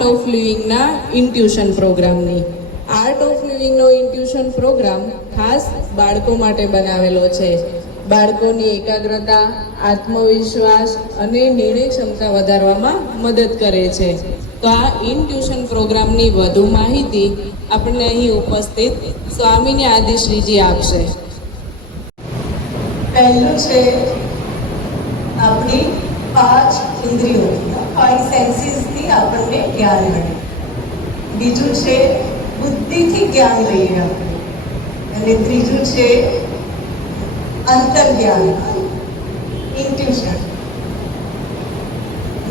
Art of લિવિંગના intuition પ્રોગ્રામની. Art of લિવિંગનો intuition programme ખાસ બાળકો માટે બનાવેલો છે. બાળકોની એકાગ્રતા, આત્મવિશ્વાસ અને નિર્ણય ક્ષમતા વધારવામાં મદદ કરે છે. તો આ ઇન્ટ્યુશન પ્રોગ્રામની વધુ માહિતી આપણને અહીં ઉપસ્થિત સ્વામીની આદિશ્રીજી આપશે. પહેલું છે આપણી 5 ઇન્દ્રિયો, 5 સેન્સીસથી આપણને જ્ઞાન મળે. બીજું છે બુદ્ધિથી જ્ઞાન લઈએ આપણે. અને ત્રીજું છે અંતર્જ્ઞાન, ઇન્ટ્યુશન.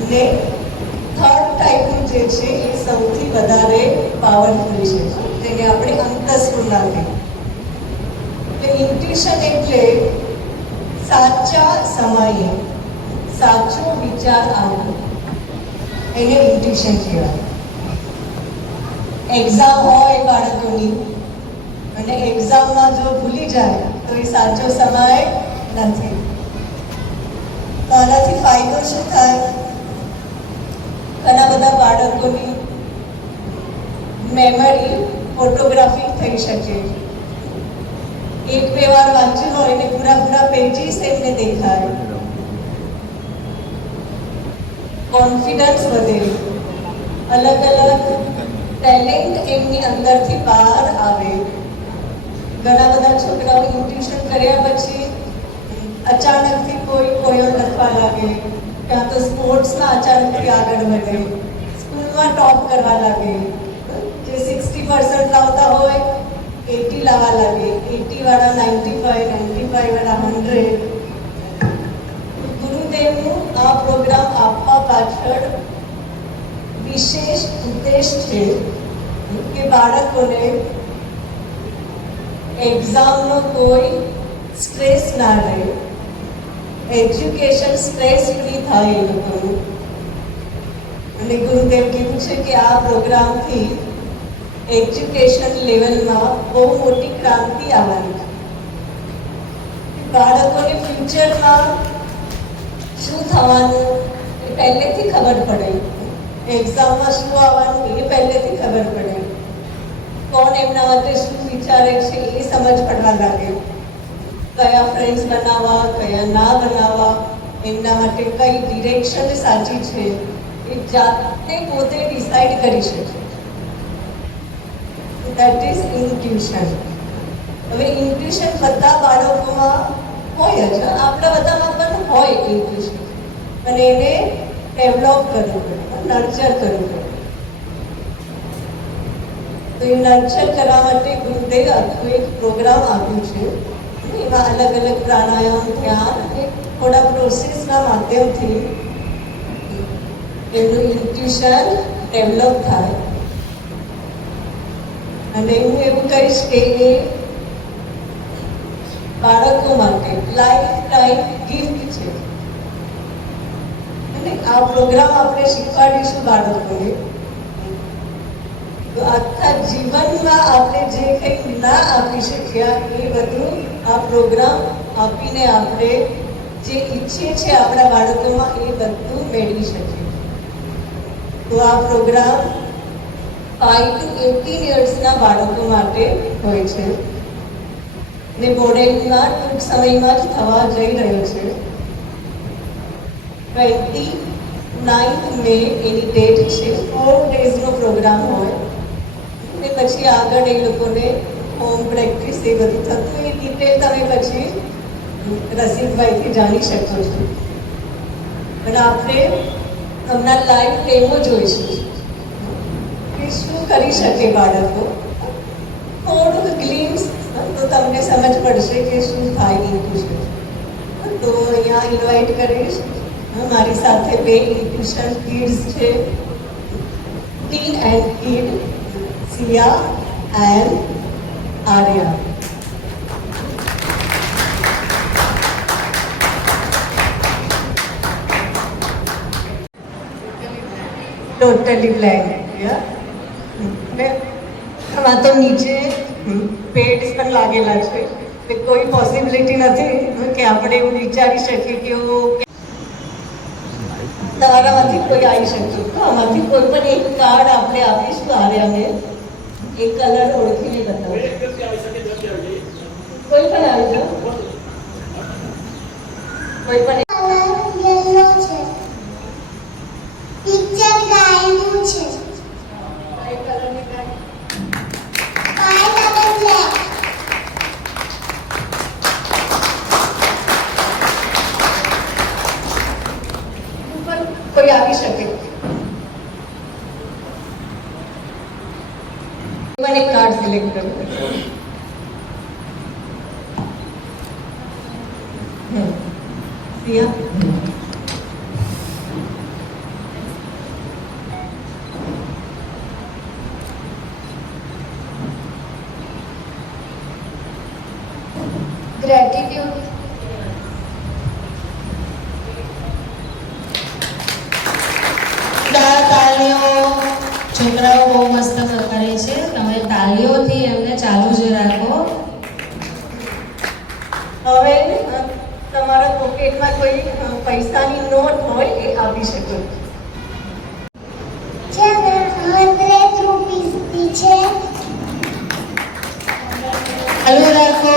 ને થર્ડ ટાઈપનું જે છે એ સૌથી વધારે પાવરફુલ છે, જેને આપણે અંતસ્ફુરણા કહીએ. એટલે ઇન્ટ્યુશન એટલે સાચા સમયે સાચો વિચાર આવવો, એને ઇન્ટ્યુશન કહેવાય. એક્ઝામ હોય બાળકોની અને એક્ઝામમાં જો ભૂલી જાય તો એ સાચો સમય નથી. તો આનાથી ફાયદો શું થાય? ઘણા બધા બાળકોની મેમરી ફોટોગ્રાફી થઈ શકે. 1-2 વાર વાંચ્યું હોય ને પૂરા પેજીસ એમને દેખાય. કોન્ફિડન્સ વધે, અલગ અલગ ટેલેન્ટ એમની અંદરથી બહાર આવે. ઘણા બધા છોકરાઓ ઇન્ટ્યુશન કર્યા પછી અચાનકથી પોયમ લખવા લાગે, ક્યાં તો સ્પોર્ટ્સમાં અચાનકથી આગળ વધે, સ્કૂલમાં ટોપ કરવા લાગે. જે 60% લાવતા હોય 80 લાવવા લાગે, 80 વાળા 95, 95 વાળા 100. ગુરુદેવનું આ પ્રોગ્રામ આપવા પાછળ વિશેષ ઉદ્દેશ છે કે બાળકોને એક્ઝામનો કોઈ સ્ટ્રેસ ના રહે, એજ્યુકેશન સ્ટ્રેસ ફ્રી થાય એ લોકોનું. અને ગુરુદેવ કીધું છે કે આ પ્રોગ્રામથી એજ્યુકેશન લેવલમાં બહુ મોટી ક્રાંતિ આવવાની છે. બાળકોને ફ્યુચરમાં શું થવાનું એ પહેલેથી ખબર પડે, એક્ઝામમાં શું આવવાનું એ પહેલેથી ખબર પડે, કોણ એમના માટે શું વિચારે છે એ સમજ પડવા લાગે, કયા ફ્રેન્ડ્સ બનાવવા, કયા ના બનાવવા, એમના માટે કઈ ડિરેક્શન સાચી છે એ જાતે પોતે ડિસાઈડ કરી શકે. That is intuition. હવે ઇન્ટ્યુશન બધા બાળકોમાં હોય જ, આપણા બધામાં પણ હોય ઇન્ટ્યુશન, અને એને ડેવલપ કરવું પડે, નર્ચર કરવું પડે. તો એ નર્ચર કરવા માટે ગુરુદેવ આખું એક પ્રોગ્રામ આપ્યું છે. એમાં અલગ અલગ પ્રાણાયામ, ધ્યાન અને થોડા પ્રોસેસના માધ્યમથી એમનું ઇન્ટ્યુશન ડેવલપ થાય. અને હું એવું કહીશ કે એ બાળકો માટે લાઈફ ટાઈમ ગિફ્ટ છે. અને આ પ્રોગ્રામ આપણે શીખવાડીશું બાળકોને તો આખા જીવનમાં આપણે જે કંઈ ના આપી શક્યા એ બધું આ પ્રોગ્રામ આપીને આપણે જે ઈચ્છીએ છીએ આપણા બાળકોમાં એ બધું મેળવી શકીએ. તો આ પ્રોગ્રામ 5 to 18 યર્સના બાળકો માટે હોય છે ને મોડેલમાં ટૂંક સમયમાં જ થવા જઈ રહ્યો છે. 29th મે એની ડેટ છે. 4 ડેઝનો પ્રોગ્રામ હોય ને પછી આગળ એ લોકોને હોમ પ્રેક્ટિસ એ બધું થતું. એ ડિટેલ તમે પછી રસિકભાઈથી જાણી શકો છો. પણ આપણે હમણાં લાઈવ ડેમો જોઈશું કે શું કરી શકે બાળકો. થોડુંક ગ્લિમ્સ તો તમને સમજ પડશે કે શું થાય ઇન્ટ્યુશન. તો અહીંયા ઇન્વાઇટ કરીશ, મારી સાથે 2 ઇન્ટ્યુશન કિડ્સ છે, tin and kid, Siya and Arya. Totally blend. આમાં તો નીચે પેડ્સ પણ લાગેલા છે. કોઈ પોસિબિલિટી નથી કે આપણે એવું વિચારી શકીએ કે તમારામાંથી કોઈ આવી શકશે તો આમાંથી કોઈ પણ એક કાર્ડ આપણે આપીશું આર્યાને. એક કલર ઓળખીને બતાવો. કોઈ પણ આવી જાઓ. કોઈ પણ યલો છે. પિક્ચર ગાયનું છે. કઈ કલરની કાર્ડ? Pineapple black. ઉપર કોઈ આવી શકે. મને એક કાર્ડ સિલેક્ટ કરો. સિયા. ગ્રેટિટ્યુડ. તાળીઓ છોકરાઓ બહુ મસ્ત કરે છે. તમે તાળીઓથી એમને ચાલુ જ રાખો. હવે તમારા પોકેટમાં કોઈ પૈસાની નોટ હોય એ આપી શકો. છે ને 100 રૂપીસની છે. ચાલુ રાખો.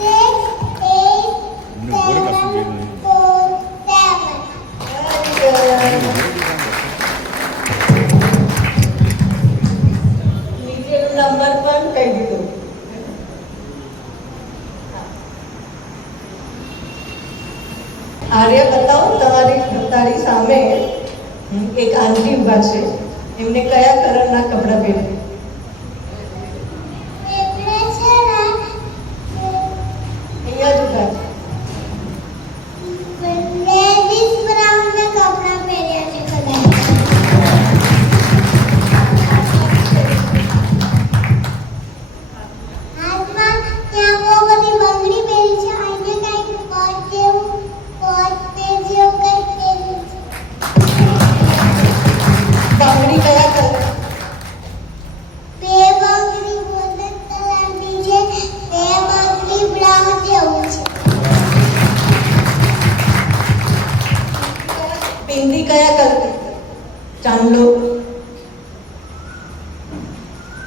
6, 8, 7, 4, 7. નીચેનો નંબર પણ કહી દીધો. આર્ય બતાવો, તારી સામે એક આંટી ઊભા છે. એમને કયા કલરના કપડાં પહેરે? એમણે છે ને અહીંયા જ ઊભા છે. લેડીઝ બ્રાઉનના કપડાં પહેર્યા છે કદાચ. હાથમાં ત્યાં બહુ બધી બંગડી પહેરી છે. અને કંઈક પર્સ જેવું કંઈક પહેર્યું છે. બંગડી કયા કલર? બે બંગડી ગોલ્ડન કલરની છે. બે બંગડી બ્રાઉન જેવું છે. બિંદી કયા કલર? ચાંદલો.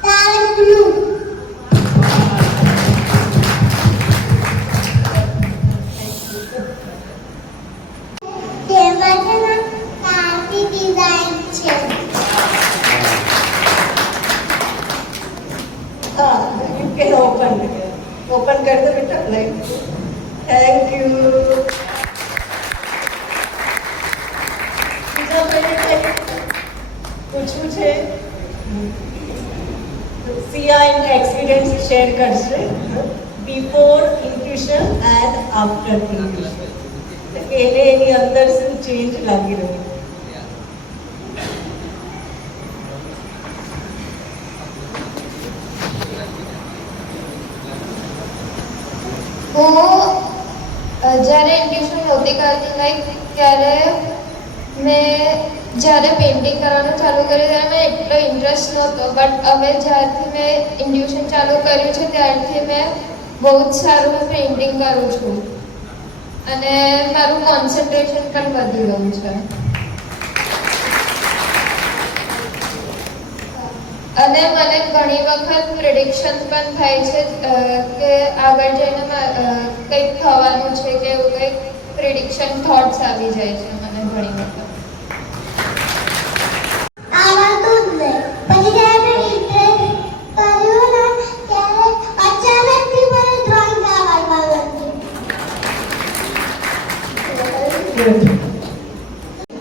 Dark blue. તેમાં છે ને કાચી ડિઝાઇન છે. હા, યુ કેન ઓપન. ઓપન કરી દો બેટા. Like thank you. બીજા કોઈને કંઈ પૂછવું છે? સિયા એના એક્સપિરિયન્સ શેર કરશે before intuition and after intuition. એને એની અંદર શું ચેન્જ લાગી રહ્યું? હું જ્યારે ઇન્ટ્યુશન નહોતી કરતી લાઈક ત્યારે મેં જ્યારે પેઇન્ટિંગ કરવાનું ચાલુ કર્યું ત્યારે મને એટલો ઇન્ટરેસ્ટ નહોતો. બટ હવે જ્યારથી મેં ઇન્ટ્યુશન ચાલુ કર્યું છે ત્યારથી મેં બહુ જ સારું પેઇન્ટિંગ કરું છું અને મારું કોન્સન્ટ્રેશન પણ વધી ગયું છે. અને મને ઘણી વખત પ્રિડિક્શન પણ થાય છે કે આગળ જઈને કંઈક થવાનું છે કે એવું કંઈક પ્રિડિક્શન થોટ્સ આવી જાય છે મને ઘણી વખત. આવડતું જ નહીં. પછી જ્યારે મેં ઇન્ટરેસ્ટ કર્યું ને ત્યારે અચાનકથી મને ડ્રોઈંગ આવડવા લાગ્યું.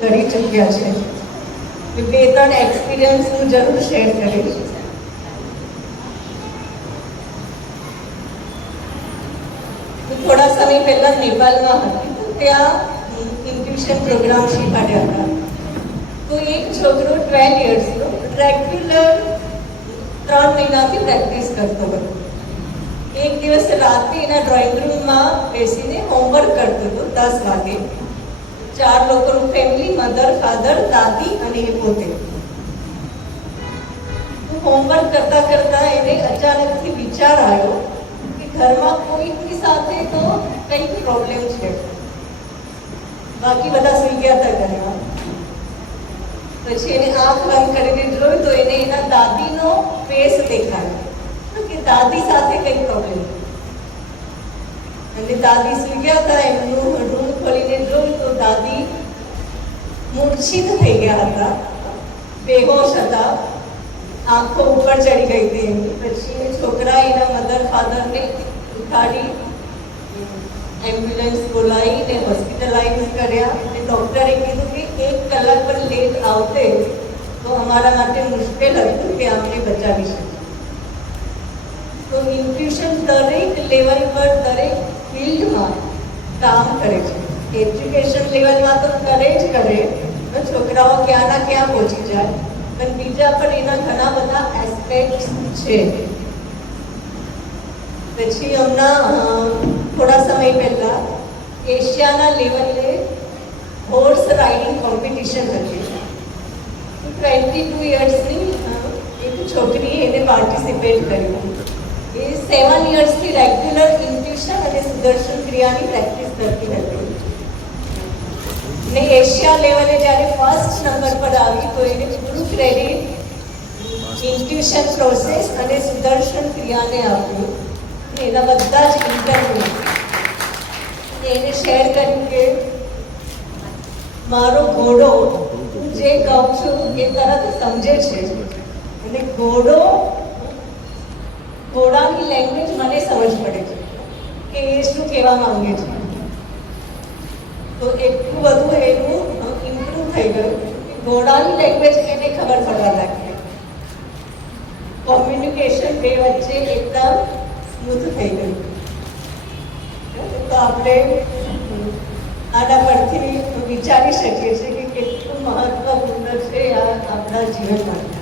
કરી ચૂક્યા છે. બે ત્રણ એક્સપિરિયન્સ હું જરૂર શેર કરીશ. હું થોડા સમય પહેલા નેપાળમાં હતી તો ત્યાં ઇન્ટ્યુશન પ્રોગ્રામ શીખવાડ્યા હતા. તો એક છોકરો 12 યર્સનો રેગ્યુલર 3 મહિનાથી પ્રેક્ટિસ કરતો હતો. એક દિવસ રાતે એના ડ્રોઈંગ રૂમમાં બેસીને હોમવર્ક કરતો હતો 10 વાગે. 4 લોકોનું ફેમિલી, મધર, ફાધર, દાદી અને એ પોતે. હોમવર્ક કરતા કરતા એને અચાનકથી વિચાર આવ્યો કે ઘરમાં કોઈકની સાથે તો કંઈક પ્રોબ્લેમ છે. બાકી બધા સૂઈ ગયા હતા ઘરમાં. પછી એને આંખ બંધ કરીને જોયું તો એને એના દાદીનો ફેસ દેખાયો કે દાદી સાથે કંઈક પ્રોબ્લેમ. અને દાદી સૂઈ ગયા હતા, એમનું રૂમ ખોલીને જોયું તો દાદી મૂર્છિત થઈ ગયા હતા, બેહોશ હતા, આંખો ઉપર ચડી ગઈ હતી એમની. પછી છોકરા એના મધર ફાધરને ઉઠાડી એમ્બ્યુલન્સ બોલાવીને હોસ્પિટલાઇઝ કર્યા. અને ડૉક્ટરે કીધું કે 1 કલાક પણ લેટ આવતે તો અમારા માટે મુશ્કેલ હતું કે અમને બચાવી શકીએ. તો ઇન્ટ્યુશન દરેક લેવલ પર, દરેક ફિલ્ડમાં કામ કરે છે. એજ્યુકેશન લેવલમાં તો કરે જ કરે, તો છોકરાઓ ક્યાંના ક્યાં પહોંચી જાય, પણ બીજા પણ એના ઘણા બધા એસ્પેક્ટ્સ છે. પછી હમણાં થોડા સમય પહેલા એશિયાના લેવલે હોર્સ રાઇડિંગ કોમ્પિટિશન હતી. 22 યર્સની એક છોકરી એને પાર્ટિસિપેટ કર્યું. એ 7 યર્સથી રેગ્યુલર ઇન્ટ્યુશન અને સુદર્શન ક્રિયાની પ્રેક્ટિસ કરતી હતી. ને એશિયા લેવલે જ્યારે ફર્સ્ટ નંબર પર આવી તો એને પૂરું ક્રેડિટ ઇન્ટ્યુશન પ્રોસેસ અને સુદર્શન ક્રિયાને આપ્યું. એના બધા જ ઇન્ટરવ્યુ એને શેર કર્યું કે મારો ઘોડો જે કહું છું એ તરત સમજે છે, અને ઘોડાની લેંગ્વેજ મને સમજ પડે છે કે એ શું કહેવા માંગે છે. તો એટલું બધું એનું ઇમ્પ્રૂવ થઈ ગયું કે ઘોડાની લેંગ્વેજ એને ખબર પડવા લાગી. કોમ્યુનિકેશન બે વચ્ચે એકદમ સ્મૂથ થઈ ગયું. તો આપણે આના પરથી વિચારી શકીએ છીએ કે કેટલું મહત્વપૂર્ણ છે આ આપણા જીવન માટે.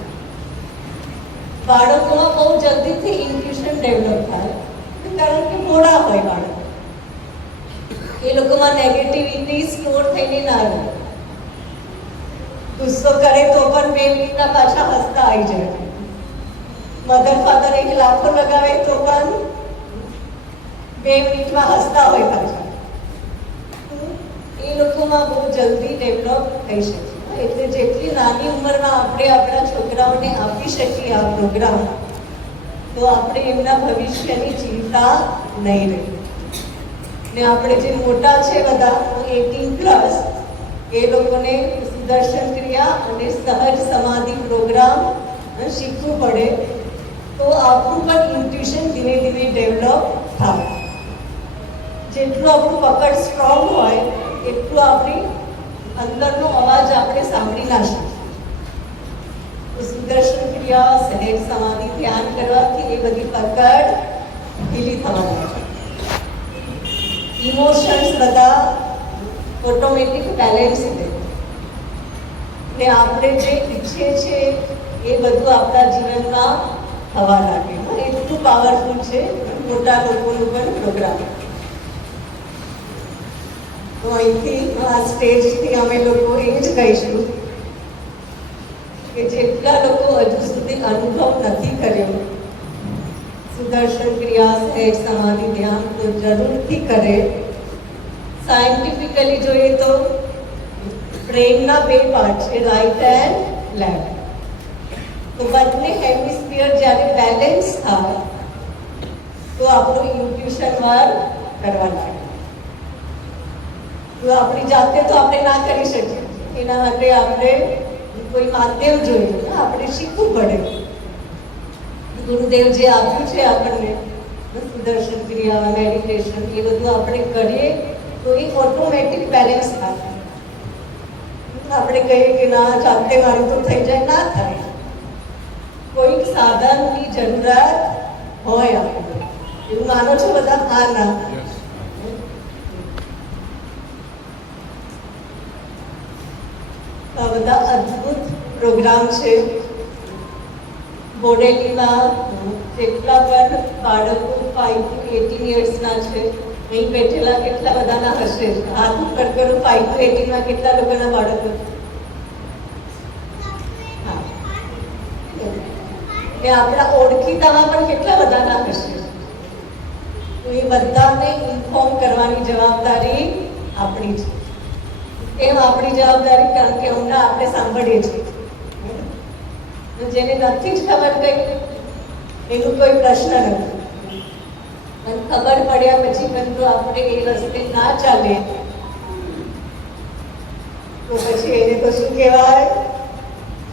બાળકોમાં બહુ જલ્દીથી ઇન્ટ્યુશન ડેવલપ થાય, કારણ કે મોડા હોય બાળકો. એ લોકોમાં નેગેટિવિટી સ્ટોર થઈને ના રહે. ગુસ્સો કરે તો પણ 2 મિનિટના પાછા હસતા આવી જાય. મધર ફાધર એક લાખો લગાવે તો પણ 2 મિનિટમાં હસતા હોય પાછા. એ લોકોમાં બહુ જલ્દી ડેવલપ થઈ શકે. એટલે જેટલી નાની ઉંમરમાં આપણે આપણા છોકરાઓને આપી શકીએ આ પ્રોગ્રામ, તો આપણે એમના ભવિષ્યની ચિંતા નહીં રહે. ને આપણે જે મોટા છે બધા 18+, એ લોકોને સુદર્શન ક્રિયા અને સહજ સમાધિ પ્રોગ્રામ શીખવું પડે, તો આપણું પણ ઇન્ટ્યુશન ધીમે ધીમે ડેવલપ થાય. જેટલું આપણું પકડ સ્ટ્રોંગ હોય એટલું આપણી અંદરનો અવાજ આપણે સાંભળી ના શકીએ. તો સુદર્શન ક્રિયા, સહેજ સમાધિ, ધ્યાન કરવાથી એ બધી પકડ ઢીલી થવા લાગે. ઇમોશન્સ બધા ઓટોમેટિક બેલેન્સ રહે. ને આપણે જે ઈચ્છીએ છીએ એ બધું આપણા જીવનમાં થવા લાગે. એટલું પાવરફુલ છે મોટા લોકોનું પણ પ્રોગ્રામ. તો અહીંથી આ સ્ટેજથી અમે લોકો એ જ કહીશું કે જેટલા લોકો હજુ સુધી અનુભવ નથી કર્યો સુદર્શન ક્રિયા, સહેજ સમાધિ, ધ્યાન, તો જરૂરથી કરે. સાયન્ટિફિકલી જોઈએ તો બ્રેનના 2 પાર્ટ છે, રાઈટ એન્ડ લેફ્ટ. તો બંને હેમિસ્ફિયર જ્યારે બેલેન્સ થાય તો આપણું ઇન્ટ્યુશન વર્ક કરવા લાગે. તો આપણી જાતે તો આપણે ના કરી શકીએ. એના માટે આપણે કોઈ માધ્યમ જોઈએ, આપણે શીખવું પડે. ગુરુદેવ જે આપ્યું છે આપણને સુદર્શન ક્રિયા, મેડિટેશન, એ બધું આપણે કરીએ તો એ ઓટોમેટિક બેલેન્સ થાય. આપણે કહીએ કે ના જાતે મારું તો થઈ જાય, ના થાય. કોઈક સાધનની જરૂરત હોય આપણે. એવું માનો છો બધા? હા ના? આ બધા અદ્ભુત પ્રોગ્રામ છે. બોડેલીમાં જેટલા પણ બાળકો 5 to 18 યર્સના છે, અહીં બેઠેલા કેટલા બધાના હશે? હાથ ઉપર કરો. 5 to 18માં કેટલા લોકોના બાળકો? હા. ને આપણા ઓળખીતામાં પણ કેટલા બધાના હશે? તો એ બધાને ઇન્ફોર્મ કરવાની જવાબદારી આપણી છે. એમ આપણી જવાબદારી, કારણ કે હમણાં આપણે સાંભળીએ છીએ. જેને નથી જ ખબર કંઈ એનું કોઈ પ્રશ્ન નથી, અને ખબર પડ્યા પછી પણ જો આપણે એ રસ્તે ના ચાલે તો પછી એને તો શું કહેવાય?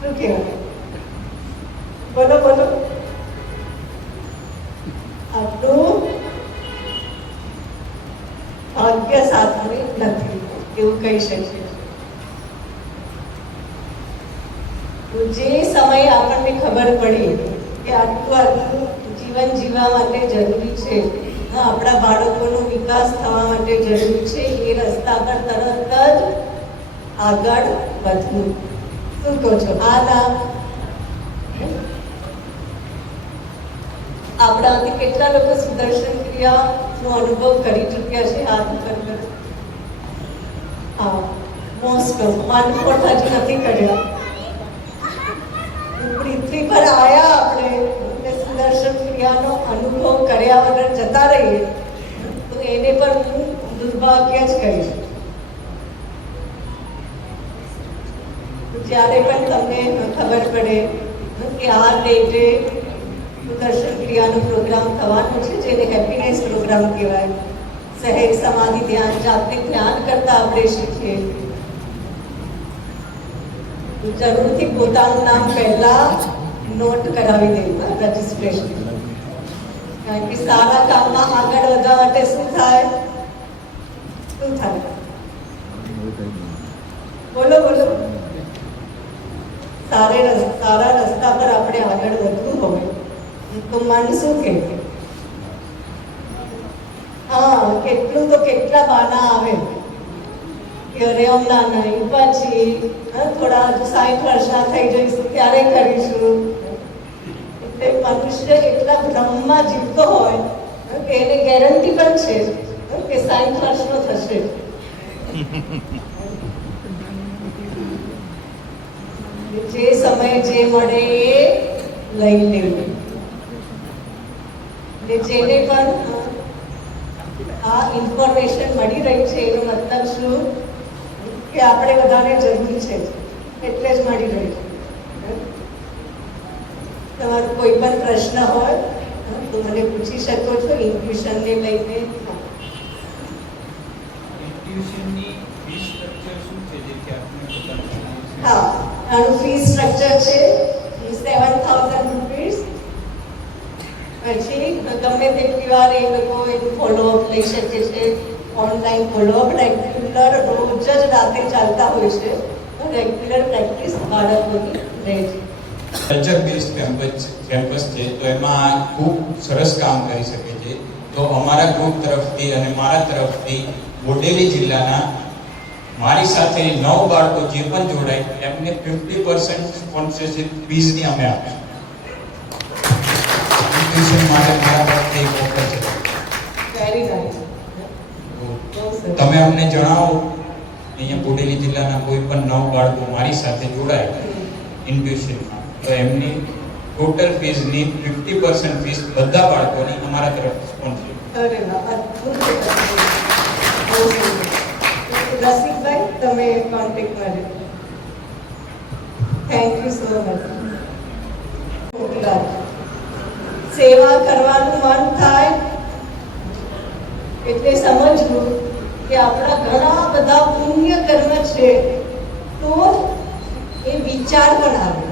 શું કહેવાય? બોલો બોલો. આપણું ભાગ્ય સાથે નથી એવું કહી શકીએ. તો જે સમયે આપણને ખબર પડી કે આટલું જીવન જીવવા માટે જરૂરી છે, આપણા બાળકોનો વિકાસ થવા માટે જરૂરી છે, એ રસ્તા પર તરત જ આગળ વધવું. શું કહો છો? આ નામ આપણાથી કેટલા લોકો સુદર્શન ક્રિયાનો અનુભવ કરી ચૂક્યા છે? હાથ ઉપર કરો. હા, મોસ્ટ ઓફ માનકોટ હજી નથી કર્યા. પૃથ્વી પર આયા આપણે સુદર્શન ક્રિયાનો અનુભવ કર્યા વગર જતા રહીએ તો એને પણ હું દુર્ભાગ્ય જ કહીશ. જ્યારે પણ તમને ખબર પડે કે આ ડેટે સુદર્શન ક્રિયાનો પ્રોગ્રામ થવાનો છે, જેને હેપીનેસ પ્રોગ્રામ કહેવાય, સહેજ સમાધિ ધ્યાન, જાતે ધ્યાન કરતા આપણે શીખીએ, જરૂરથી પોતાનું નામ પહેલા નોટ કરાવી દેવું, રજિસ્ટ્રેશન. કારણ કે સારા કામમાં આગળ વધવા માટે શું થાય? શું થાય? બોલો બોલો. સારા રસ્તા પર આપણે આગળ વધવું હોય તો મન શું કહે? હા, કેટલું તો કેટલા બાના આવે કે અરે હમણાં નહીં, પછી થોડા 60 વર્ષના થઈ જઈશું ત્યારે કરીશું. એટલે મનુષ્ય એટલા ભ્રમમાં જીવતો હોય કે એને ગેરંટી પણ છે કે 60 વર્ષનો થશે. જે સમયે જે મળે એ લઈ લેવું. જેને પણ આ ઇન્ફોર્મેશન મળી રહી છે એનો મતલબ શું? કે આપણે બધાને જરૂર છે એટલે જ મળી રહી છે. તમારો કોઈ પણ પ્રશ્ન હોય તો મને પૂછી શકો છો ઇન્ટ્યુશનને લઈને. ઇન્ટ્યુશનની ફી સ્ટ્રક્ચર શું છે જે કે આપણે બતાવવાનું? હા, આનું ફી સ્ટ્રક્ચર છે 7,000 રૂપીસ. પછી ગમે તેટલી વાર એ લોકો એનું ફોલોઅપ લઈ શકે છે, ઓનલાઈન ફોલોઅપ. રેગ્યુલર રોજ જ રાતે ચાલતા હોય છે, રેગ્યુલર પ્રેક્ટિસ બાળકોની રહે છે. કલ્ચર બેઝડ કેમ્પસ છે, તો એમાં ખૂબ સરસ કામ કરી શકે છે. તો અમારા ગ્રુપ તરફથી અને મારા તરફથી બોડેલી જિલ્લાના મારી સાથે 9 બાળકો જે પણ જોડાય એમને 50% સ્પોન્સરશિપ ફીસની અમે આપીશું. ટ્યુશન માટે મારા તરફથી એક ઓફર છે. Very nice. તમે અમને જણાવો, અહીંયા બોડેલી જિલ્લાના કોઈ પણ 9 બાળકો મારી સાથે જોડાય ઇન્ટ્યુશનમાં, તો એમની ટોટલ ફીસની 50% ફીસ બધા બાળકોની અમારા તરફથી સ્પોન્સર. અરે વાહ, અદ્ભુત. રસિકભાઈ, તમે કોન્ટેક્ટ કર્યો. Thank you so much. સેવા કરવાનું મન થાય એટલે સમજવું કે આપણા ઘણા બધા પુણ્ય કર્મ છે તો એ વિચાર પણ આવે.